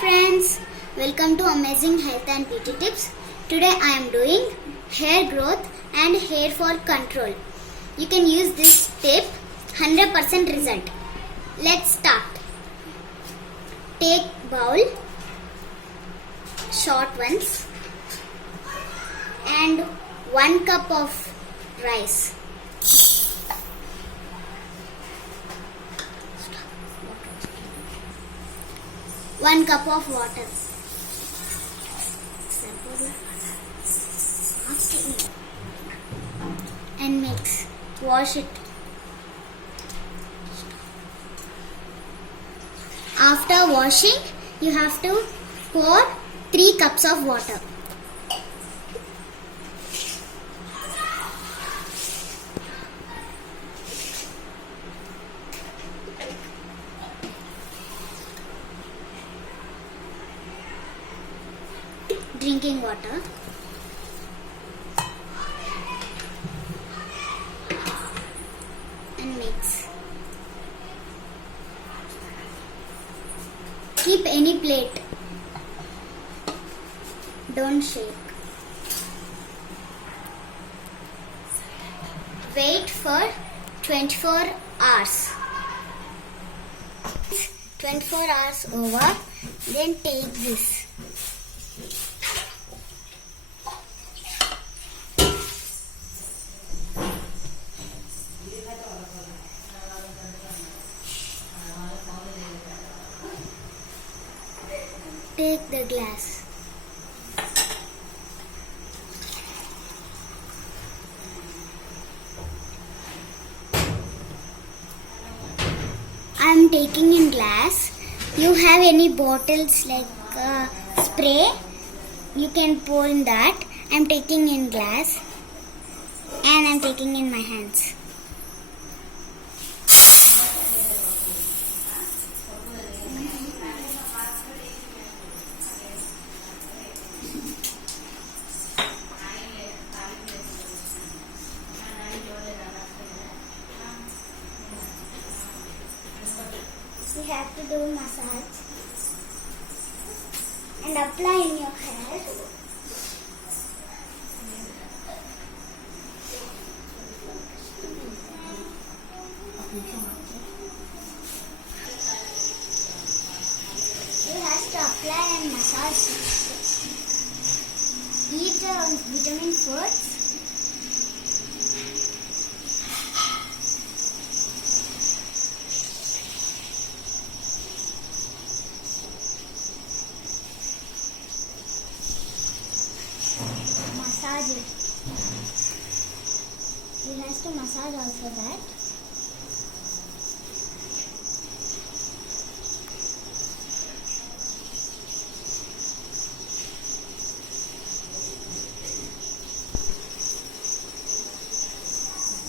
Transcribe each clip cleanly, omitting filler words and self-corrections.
friends, welcome to Amazing Health and Beauty Tips. Today I am doing hair growth and hair fall control. You can use this tip, 100% result. Let's start. Take bowl, short ones, and 1 cup of rice. 1 cup of water. And mix. Wash it. After washing, you have to pour 3 cups of water. Drinking water. And mix. Keep any plate. Don't shake. Wait for 24 hours. 24 hours over, then take this. Take the glass. I am taking in glass. You have any bottles like spray? You can pour in that. I am taking in glass and I am taking in my hands. You have to do massage and apply in your hair. You have to apply and massage. Eat vitamin foods. Massage it. You have to massage also that.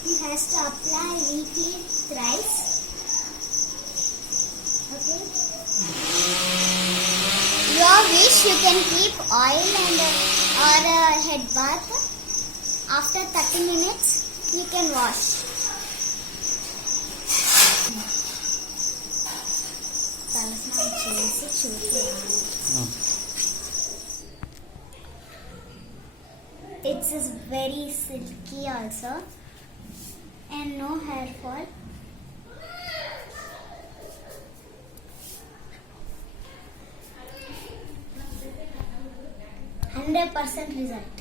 You have to apply weekly thrice. Okay. Your wish, you can keep oil and or a head bath. After 30 minutes, you can wash. It's very silky also and no hair fall. %100% result.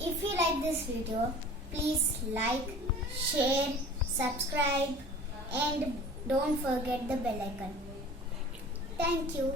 If you like this video, please like, share, subscribe and don't forget the bell icon. Thank you.